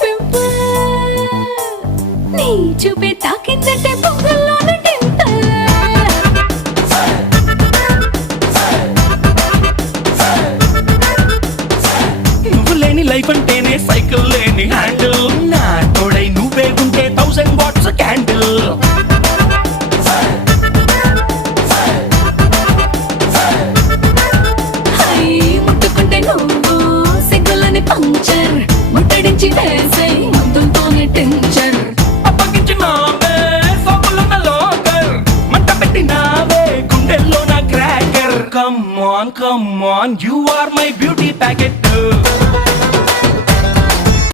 pimple నీ చూపే తాకిందంటే పొగల్లోన టింపుల్ నువ్వు లేని లైఫ్ అంటేనే సైకిల్ లేని హ్యాండిల్ నా తోడై నువ్వే ఉంటే 1000 వాట్స్ క్యాండిల్ ముట్టుకుంటే నువ్వు సిగ్గులని పంచర్ ముట్టడించి వేసే మందులతోనే టించర్ అప్పగించినావే సోకులున్న లోకర్ మంట పెట్టినావే గుండెల్లో నా cracker come on you are my beauty packet